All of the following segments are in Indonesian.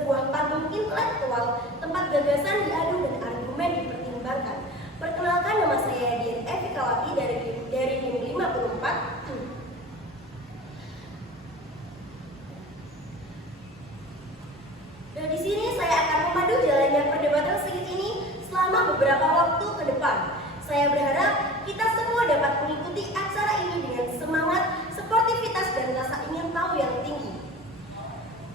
sebuah panggung intelektual tempat gagasan diadu dan argumen dipertimbangkan. Perkenalkan, nama saya Dian Evikawati dari NIM 54. Dan di sini saya akan memandu jalannya perdebatan sengit ini selama beberapa waktu ke depan. Saya berharap kita semua dapat mengikuti acara ini dengan semangat, sportivitas, dan rasa ingin tahu yang tinggi.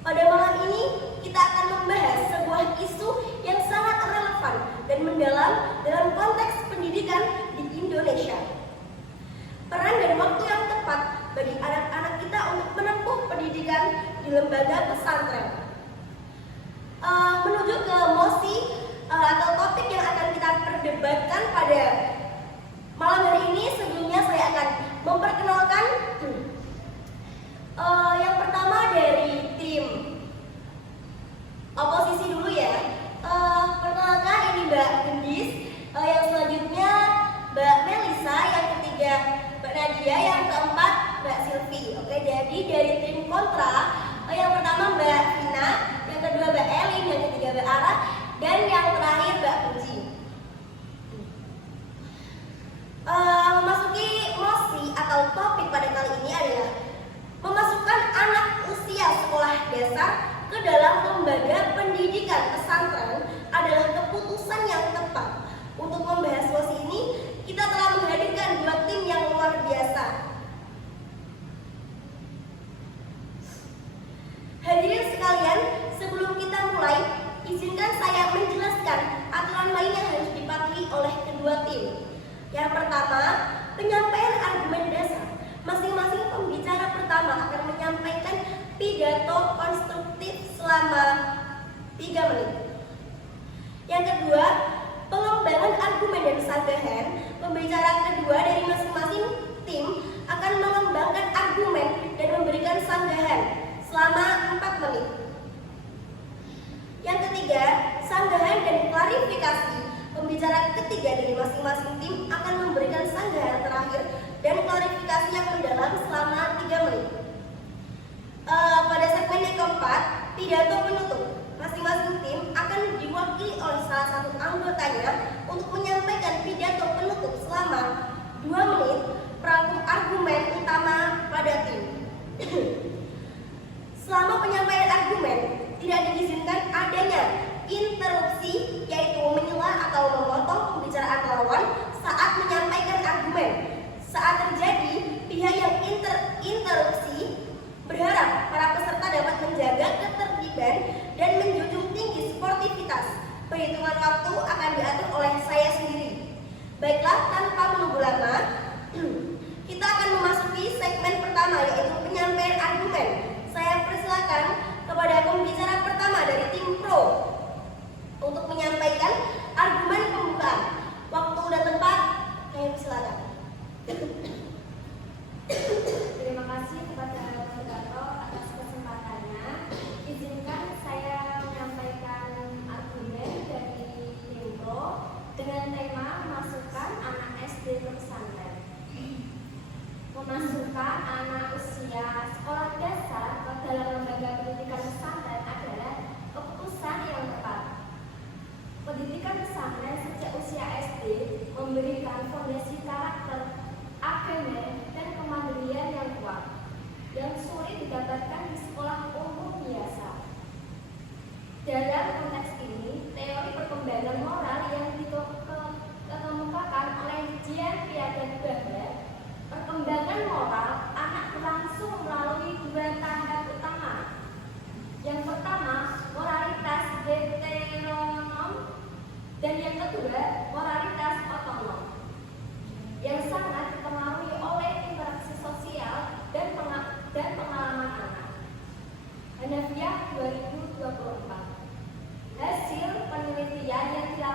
Pada malam ini, kita akan membahas sebuah isu yang sangat relevan dan mendalam dalam konteks pendidikan di Indonesia. Peran dan waktu yang tepat bagi anak-anak kita untuk menempuh pendidikan di lembaga pesantren. Menuju ke mosi atau topik yang akan kita perdebatkan pada malam hari ini, sebelumnya saya akan memperkenalkan yang pertama dari tim oposisi dulu ya. Perkenalkan, ini Mbak Gendis, yang selanjutnya Mbak Melisa, yang ketiga Mbak Nadia, yang keempat Mbak Silvi. Oke, jadi dari tim kontra, yang pertama Mbak Vina, yang kedua Mbak Elin, yang ketiga Mbak Ara, dan yang terakhir Mbak Puji. Memasuki mosi atau topik pada kali ini adalah memasukkan anak usia sekolah dasar ke dalam lembaga pendidikan pesantren adalah keputusan yang tepat. Untuk membahas mosi ini, kita telah menghadirkan dua tim yang luar biasa. Hadirin sekalian, sebelum kita mulai, izinkan saya menjelaskan aturan main yang harus dipatuhi oleh kedua tim. Yang pertama, penyampaian argumen dasar. Masing-masing pembicara pertama akan menyampaikan pidato konstruktif selama 3 menit. Yang kedua, pengembangan argumen dan sanggahan. Pembicara kedua dari masing-masing tim akan mengembangkan argumen dan memberikan sanggahan selama 4 menit. Yang ketiga, sanggahan dan klarifikasi. Pembicara ketiga dari masing-masing tim akan memberikan sanggahan terakhir dan klarifikasi yang mendalam selama 3 menit. Pada segmen yang keempat, pidato penutup. Masing-masing tim akan diwakili oleh salah satu anggotanya untuk menyampaikan pidato penutup selama 2 menit, merangkum argumen utama pada tim. Selama penyampaian argumen, tidak diizinkan adanya interupsi, yaitu menyela atau memotong pembicaraan lawan saat menyampaikan argumen. Saat terjadi pihak yang interupsi, berharap para peserta dapat menjaga ketertiban dan menjunjung tinggi sportivitas. Perhitungan waktu akan diatur oleh saya sendiri. Baiklah, tanpa menunggu lama, kita akan memasuki segmen pertama, yaitu penyampaian argumen. Saya persilakan kepada pembicara pertama dari tim pro untuk menyampaikan argumen pembukaan. Waktu dan tempat, kami persilakan. Terima kasih kepada moderator atas kesempatannya. Izinkan saya menyampaikan argumen dari tim pro dengan tema memasukkan anak SD ke pesantren. Memasukkan anak usia sekolah dasar ke dalam lembaga pendidikan pesantren adalah keputusan yang tepat. Pendidikan pesantren sejak usia SD memberikan fondasi karakter, agama, dan kemandirian yang kuat, yang sulit didapatkan di sekolah umum biasa. Dalam konteks ini, teori perkembangan moral yang dikemukakan oleh Jean Piaget bahwa perkembangan moral anak berlangsung melalui 2 tahap utama. Yang pertama, moralitas heteronom, dan yang kedua, moralitas otonom, yang sangat dipengaruhi oleh interaksi sosial dan pengalaman anak. Hanafiah 2024. Hasil penelitian yang dilakukan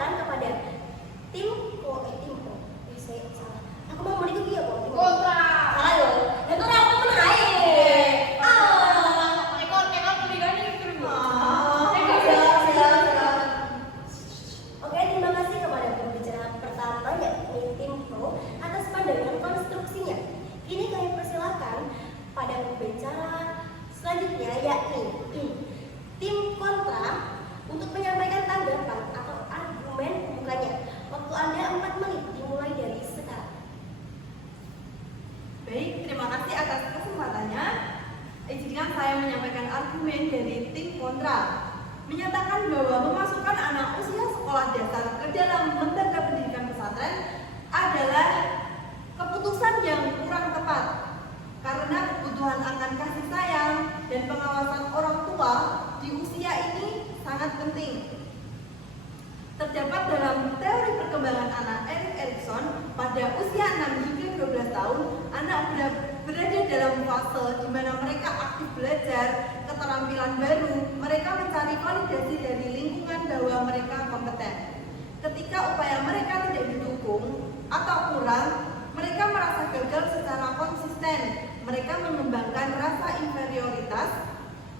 persilakan kepada tim saya salah. Aku mau mulai itu ya kok. Kontra. Salah loh. Dan tuh aku menang. Oke, terima kasih kepada pembicara pertama yakni tim pro atas pandangan konstruksinya. Kini kami persilakan pada pembicara selanjutnya yakni tim kontra untuk menyampaikan tanggapan atau argumen pembukanya. Waktu Anda 4 menit dimulai dari sekarang. Baik, terima kasih atas kesempatannya. Izinkan saya menyampaikan argumen dari tim kontra. Menyatakan bahwa memasukkan anak usia sekolah dasar ke dalam lembaga pendidikan pesantren adalah keputusan yang kurang tepat. Karena kebutuhan akan kasih sayang dan pengawasan orang tua di usia ini sangat penting. Terdapat dalam teori perkembangan anak Erik Erikson, pada usia 6 hingga 12 tahun, anak berada dalam fase di mana mereka aktif belajar keterampilan baru, mereka mencari validasi dari lingkungan bahwa mereka kompeten. Ketika upaya mereka tidak didukung atau kurang, mereka merasa gagal secara konsisten. Mereka mengembangkan rasa inferioritas.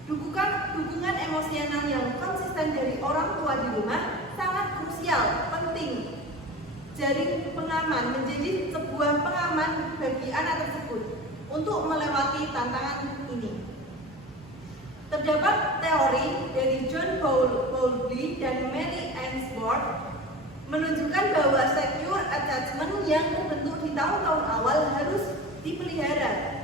Dukungan emosional yang konsisten dari orang tua di rumah sangat krusial, penting. Jaring pengaman menjadi sebuah pengaman bagi anak tersebut untuk melewati tantangan ini. Terdapat teori dari John Bowlby dan Mary Ainsworth menunjukkan bahwa secure attachment yang terbentuk di tahun-tahun awal harus dipelihara.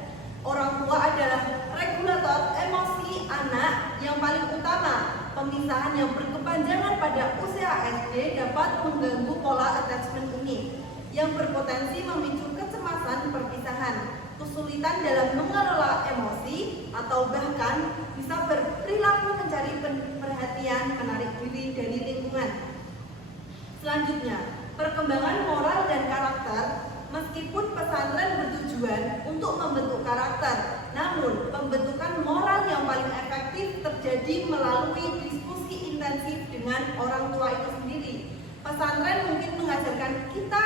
Orang tua adalah regulator emosi anak yang paling utama. Pemisahan yang berkepanjangan pada usia SD dapat mengganggu pola attachment ini, yang berpotensi memicu kecemasan perpisahan, kesulitan dalam mengelola emosi, atau bahkan bisa berperilaku mencari perhatian, menarik diri dari lingkungan. Selanjutnya, perkembangan moral dan karakter. Meskipun pesantren bertujuan untuk membentuk karakter, namun pembentukan moral yang paling efektif terjadi melalui diskusi intensif dengan orang tua itu sendiri. Pesantren mungkin mengajarkan kita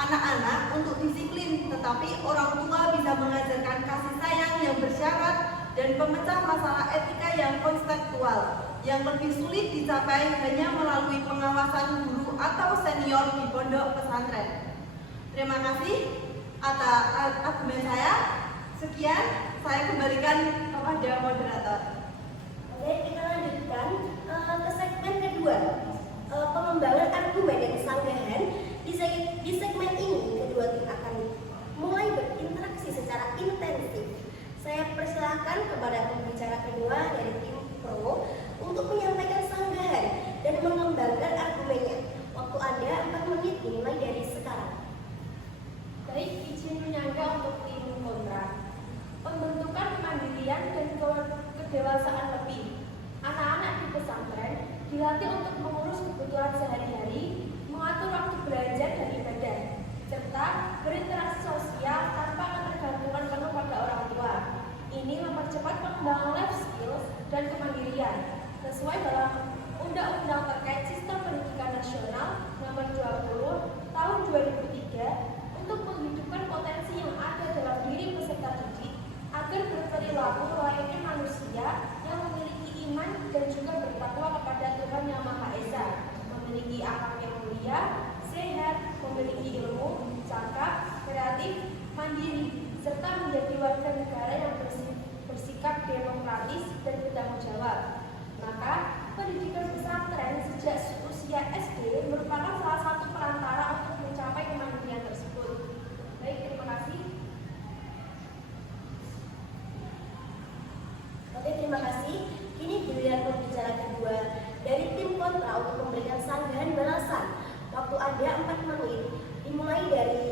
anak-anak untuk disiplin, tetapi orang tua bisa mengajarkan kasih sayang yang bersyarat dan pemecah masalah etika yang konseptual, yang lebih sulit dicapai hanya melalui pengawasan guru atau senior di pondok pesantren. Terima kasih atas argumen saya. Sekian, saya kembalikan kepada moderator. Oke, kita lanjutkan ke segmen kedua, pengembangan argumen dan sanggahan. Di segmen ini, kedua tim akan mulai berinteraksi secara intensif. Saya persilahkan kepada pembicara kedua dari tim pro untuk menyampaikan sanggahan dan mengembangkan argumennya. Waktu Anda 4 menit dimulai dari sekarang. Baik, izin menyangga untuk tim kontra. Pembentukan kemandirian dan kedewasaan lebih. Anak-anak di pesantren dilatih untuk mengurus kebutuhan sehari-hari, mengatur waktu belajar dan ibadah, serta berinteraksi sosial tanpa ketergantungan penuh pada orang tua. Ini mempercepat pengembangan life skills dan kemandirian sesuai dalam Undang-Undang terkait Sistem Pendidikan Nasional Nomor 20 Tahun 2003 untuk menghidupkan potensi yang ada dalam diri peserta didik agar berperilaku layaknya manusia yang memiliki iman dan juga bertakwa kepada Tuhan Yang Maha Esa, memiliki akhlak yang mulia, sehat, memiliki ilmu, cakap, kreatif, mandiri, serta menjadi warga negara yang bersikap demokratis dan bertanggung jawab. Maka, pendidikan pesantren sejak usia SD merupakan salah satu perantara untuk mencapai kemandirian tersebut. Baik, terima kasih. Oke, terima kasih. Kini giliran pembicara kedua dari tim kontra untuk memberikan sanggahan balasan. Waktu Anda 4 menit dimulai dari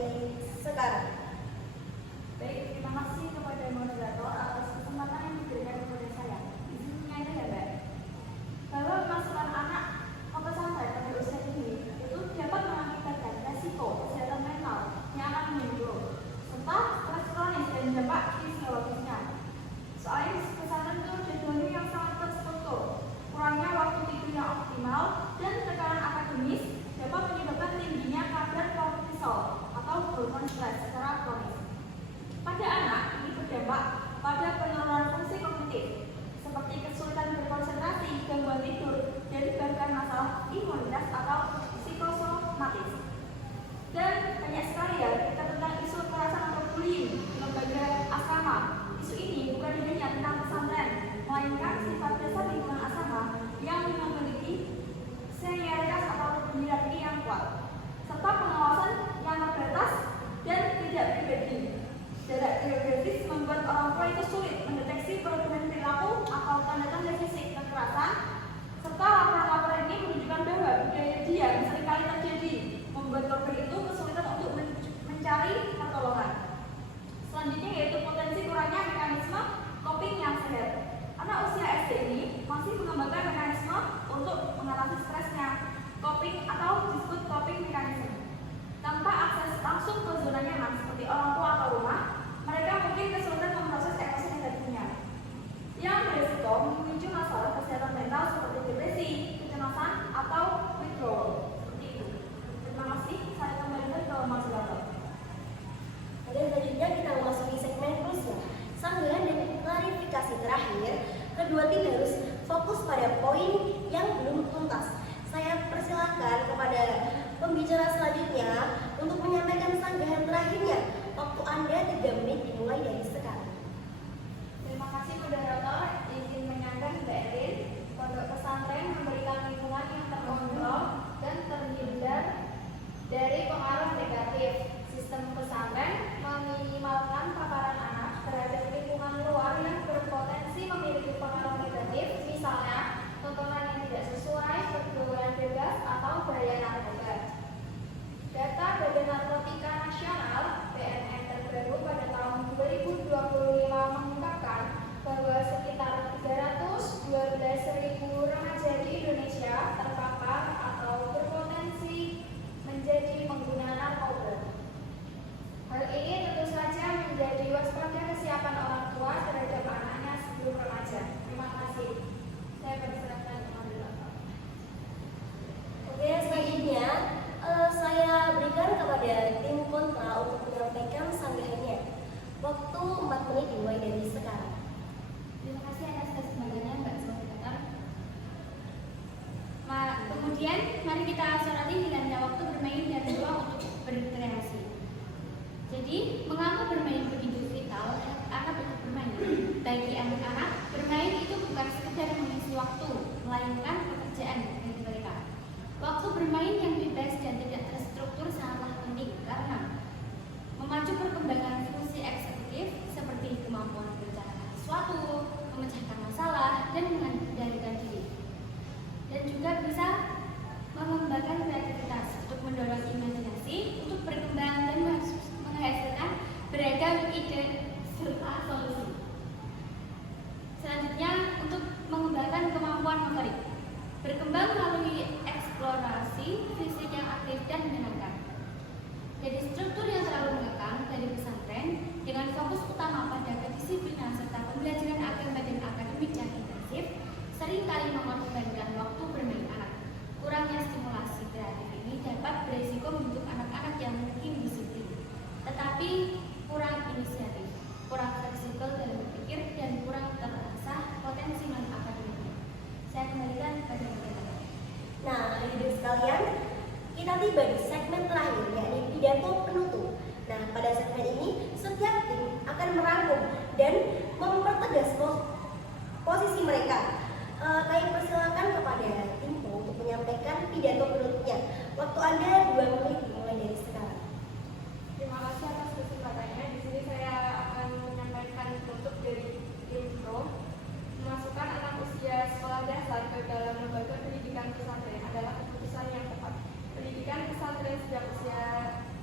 sekarang. Baik, terima kasih kepada moderator atas kesempatan yang diberikan kepada saya. Izinnya ya, Mbak. Bahwa memasukkan anak ke pesantren pada usia ini itu bahaya narkoba. Data Badan Narkotika Nasional (BNN) terbaru pada tahun 2025 mengungkapkan bahwa sekitar 312.000 remaja di Indonesia terpapar atau berpotensi menjadi pengguna narkoba. Hal ini tentu saja menjadi waspada kesiapan orang tua terhadap anaknya sebelum remaja. Terima kasih. Saya persilakan kepada Bapak. Oke, selanjutnya saya berikan kepada tim kontra untuk menyampaikan sanggahannya. Waktu 4 menit dimulai dari sekarang. Terima kasih atas kesempatannya Mbak Moderator. Kemudian mari kita soroti hilangnya waktu bermain dan ruang untuk berkreasi. Jadi, mengapa bermain begitu vital anak untuk bermain? Bagi anak-anak, bermain itu bukan sekedar mengisi waktu, melainkan pekerjaan bagi mereka. Waktu bermain yang bebas dan tidak terstruktur sangatlah penting karena memacu perkembangan fungsi eksekutif seperti kemampuan merencanakan sesuatu, memecahkan masalah, dan mengendalikan diri. Dan juga bisa mengembangkan kreativitas untuk mendorong imajinasi, untuk berkembang dan menghasilkan beragam ide serta solusi. Selanjutnya, untuk mengembangkan kemampuan motorik, berkembang melalui eksplorasi fisik yang aktif dan menyenangkan. Jadi struktur yang terlalu mengekang dari pesantren dengan fokus utama pada kedisiplinan serta pembelajaran agama dan akademik yang intensif seringkali mengorbankan waktu bermain anak. Kurangnya stimulasi kreatif ini dapat beresiko membentuk anak-anak yang mungkin disiplin, tetapi kurang inisiatif, kurang fleksibel dalam berpikir, dan kurang terasah potensi non-akademiknya. Saya kembalikan kepada Bapak. Nah, hadirin sekalian, kita tiba di segmen terakhir, yakni pidato penutup. Nah, pada segmen ini, setiap tim akan merangkum dan mempertegas posisi mereka. Kami persilakan kepada tim untuk menyampaikan pidato penutupnya. Waktu Anda 2 menit dimulai dari sekarang. Terima kasih atas kesempatannya. Di sini saya akan menyampaikan penutup dari tim Pro. Memasukkan anak usia sekolah dasar ke dalam lembaga pendidikan pesantren adalah keputusan yang tepat. Pendidikan pesantren sejak usia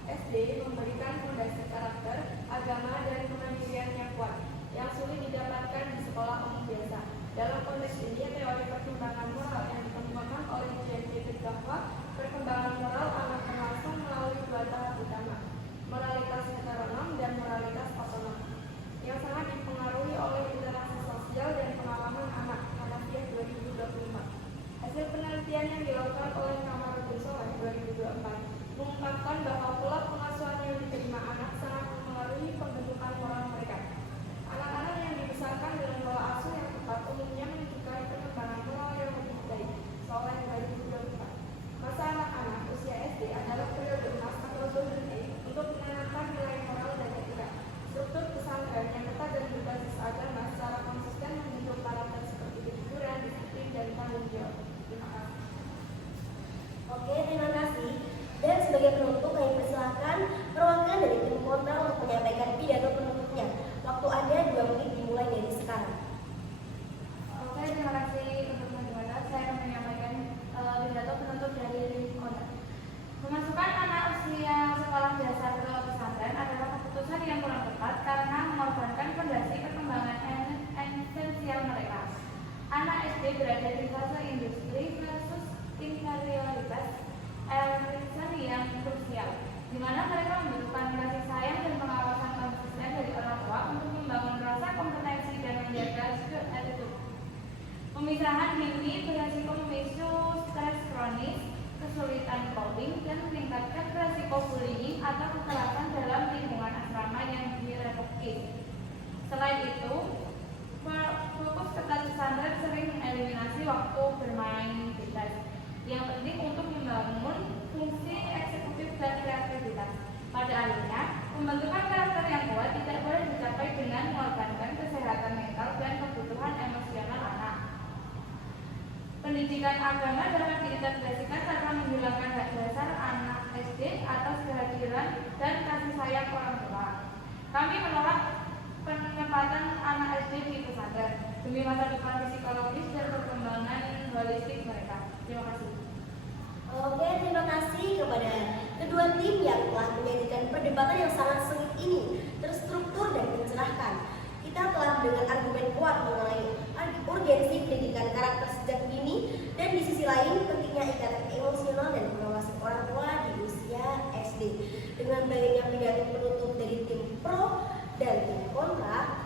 SD memberikan fondasi karakter, agama, dan kemandirian yang kuat, yang sulit didapatkan di sekolah umum biasa. Dalam konteks ini, teori perkembangan moral yang dikemukakan oleh J. David bahwa perkembangan moral anak berlangsung melalui 2 tahap utama, moralitas heteronom dan moralitas otonom, yang sangat dipengaruhi oleh interaksi sosial dan pengalaman anak. Hanafiah 2025. Hasil penelitian yang dilakukan oleh Kamarudin Soleh 2024 mengungkapkan bahwa pola pengasuhan yang diterima anak sangat mempengaruhi pembentukan moral mereka. Anak-anak yang dibesarkan dengan pola asuh yang tepat umumnya menunjukkan perkembangan moral yang lebih baik. Soleh 2024. Masa anak-anak usia SD adalah periode emas atau golden age untuk menanamkan nilai moral dan etika. Struktur pesantren yang ketat dan berbasis agama secara konsisten membentuk karakter seperti kejujuran, disiplin, dan tanggung jawab. Terima kasih. Oke, terima kasih. Dan sebagai penutup, kami persilakan perwakilan dari tim kontra untuk menyampaikan pidato penutupnya. Waktu Anda 2 menit dimulai dari sekarang. Oke, terima kasih untuk mendengar. Saya akan menyampaikan pidato penutup dari tim kontra. Memasukkan anak usia sekolah dasar ke pesantren adalah keputusan yang kurang tepat karena mengorbankan fondasi perkembangan esensial mereka. Anak SD berada di fase industri versus inferioritas elemen yang krusial, di mana mereka membutuhkan kasih sayang dan pengawasan konsisten dari orang tua untuk membangun rasa kompetensi dan menjaga skill attitude. Pemisahan ini beresiko memicu stres kronis, kesulitan coping, dan meningkatkan resiko bullying atau kekerasan dalam lingkungan asrama yang hierarkis. Selain itu, fokus ketat pesantren sering mengeliminasi waktu bermain bebas yang penting untuk membangun fungsi eksekutif dan kreativitas. Pada akhirnya, pembentukan karakter yang kuat tidak boleh dicapai dengan mengorbankan kesehatan mental dan kebutuhan emosional anak. Pendidikan agama dapat diintegrasikan tanpa menghilangkan hak dasar anak SD atas kehadiran dan kasih sayang orang tua. Kami menolak penempatan anak SD di pesantren demi masa depan psikologis dan perkembangan holistik mereka. Terima kasih. Oke, Kedua tim yang telah menyajikan perdebatan yang sangat sengit ini terstruktur dan mencerahkan. Kita telah mendengar argumen kuat mengenai urgensi pendidikan karakter sejak dini dan di sisi lain pentingnya ikatan emosional dan pengawasan orang tua di usia SD. Dengan banyaknya pidato penutup dari tim pro dan tim kontra,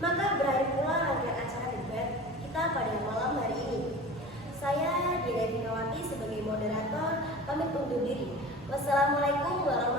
maka berakhir pula rangkaian acara debat kita pada malam hari ini. Saya Dina Finawati sebagai moderator pamit undur diri. Wassalamualaikum warahmatullahi wabarakatuh.